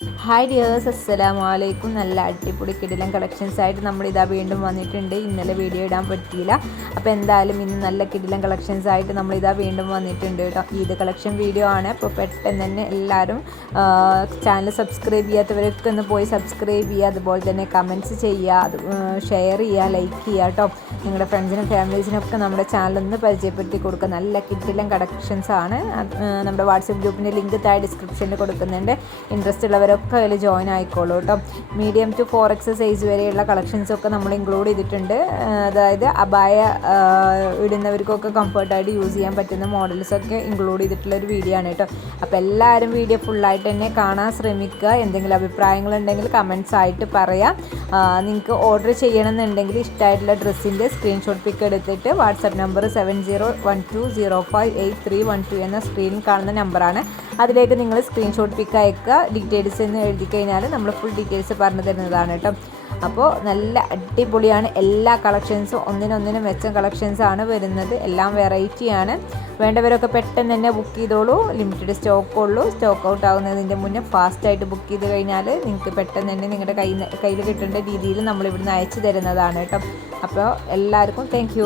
Hi dears അസ്സലാമു അലൈക്കും നല്ല അടിപൊളി കിടിലം കളക്ഷൻസ് ആയിട്ട് നമ്മൾ ഇതാ വീണ്ടും വന്നിട്ടുണ്ട്. ഇന്നലെ വീഡിയോ ഇടാൻ പറ്റിയില്ല. അപ്പോൾ എന്തായാലും ഇന്ന് നല്ല കിടിലം കളക്ഷൻസ് ആയിട്ട് നമ്മൾ ഇതാ വീണ്ടും വന്നിട്ടുണ്ട് കേട്ടോ. ഈദ് കളക്ഷൻ വീഡിയോ ആണ്. അപ്പോൾ പെട്ടെന്ന് തന്നെ എല്ലാവരും ചാനൽ സബ്സ്ക്രൈബ് ചെയ്യാത്തവരൊക്കെ ഒന്ന് പോയി സബ്സ്ക്രൈബ് ചെയ്യുക. അതുപോലെ തന്നെ കമന്റ്സ് ചെയ്യുക. അത് ഷെയർ ചെയ്യുക ലൈക്ക് ചെയ്യുക കേട്ടോ. നിങ്ങളുടെ ഫ്രണ്ട്സിനും ഫാമിലീസിനും ഒക്കെ നമ്മുടെ ചാനൽ ഒന്ന് പരിചയപ്പെടുത്തി കൊടുക്കുക. നല്ല കിടിലം കളക്ഷൻസ് ആണ്. നമ്മുടെ വാട്സപ്പ് ഗ്രൂപ്പിന്റെ ലിങ്ക് താഴെ ഡിസ്ക്രിപ്ഷനിൽ കൊടുക്കുന്നുണ്ട്. ഇൻട്രസ്റ്റ് ഉള്ളവരൊക്കെ അതിൽ ജോയിൻ ആയിക്കോളൂ കേട്ടോ. Medium to four X size വരെയുള്ള കളക്ഷൻസൊക്കെ നമ്മൾ ഇൻക്ലൂഡ് ചെയ്തിട്ടുണ്ട്. അതായത് അബായ ഇടുന്നവർക്കൊക്കെ കംഫർട്ടായിട്ട് യൂസ് ചെയ്യാൻ പറ്റുന്ന മോഡൽസൊക്കെ ഇൻക്ലൂഡ് ചെയ്തിട്ടുള്ള ഒരു വീഡിയോ ആണ് കേട്ടോ. അപ്പോൾ എല്ലാവരും വീഡിയോ ഫുള്ളായിട്ട് തന്നെ കാണാൻ ശ്രമിക്കുക. എന്തെങ്കിലും അഭിപ്രായങ്ങളുണ്ടെങ്കിൽ കമൻസ് ആയിട്ട് പറയാം. നിങ്ങൾക്ക് ഓർഡർ ചെയ്യണമെന്നുണ്ടെങ്കിൽ ഇഷ്ടമായിട്ടുള്ള ഡ്രസ്സിന്റെ സ്ക്രീൻഷോട്ട് പിക്ക് എടുത്തിട്ട് WhatsApp number seven zero one two zero five eight three one two എന്ന സ്ക്രീനിൽ കാണുന്ന നമ്പറാണ് അതിലേക്ക് നിങ്ങൾ സ്ക്രീൻഷോട്ട് പിക്ക് അയക്കുക. ഡീറ്റെയിൽസ് എന്ന് എഴുതി കഴിഞ്ഞാൽ നമ്മൾ ഫുൾ ഡീറ്റെയിൽസ് പറഞ്ഞു തരുന്നതാണ് കേട്ടോ. അപ്പോൾ നല്ല അടിപൊളിയാണ്. എല്ലാ കളക്ഷൻസും ഒന്നിനൊന്നിനും മെച്ചം കളക്ഷൻസ് ആണ് വരുന്നത്. എല്ലാം വെറൈറ്റിയാണ് വേണ്ടവരൊക്കെ പെട്ടെന്ന് തന്നെ ബുക്ക് ചെയ്തോളൂ. ലിമിറ്റഡ് സ്റ്റോക്ക് ഉള്ളൂ. സ്റ്റോക്ക് ഔട്ട് ആകുന്നതിന്റെ മുന്നേ ഫാസ്റ്റായിട്ട് ബുക്ക് ചെയ്ത് കഴിഞ്ഞാൽ നിങ്ങൾക്ക് പെട്ടെന്ന് തന്നെ നിങ്ങളുടെ കയ്യിൽ കയ്യിൽ കിട്ടേണ്ട രീതിയിൽ നമ്മൾ ഇവിടുന്ന് അയച്ചു തരുന്നതാണ് കേട്ടോ. അപ്പോൾ എല്ലാവർക്കും താങ്ക്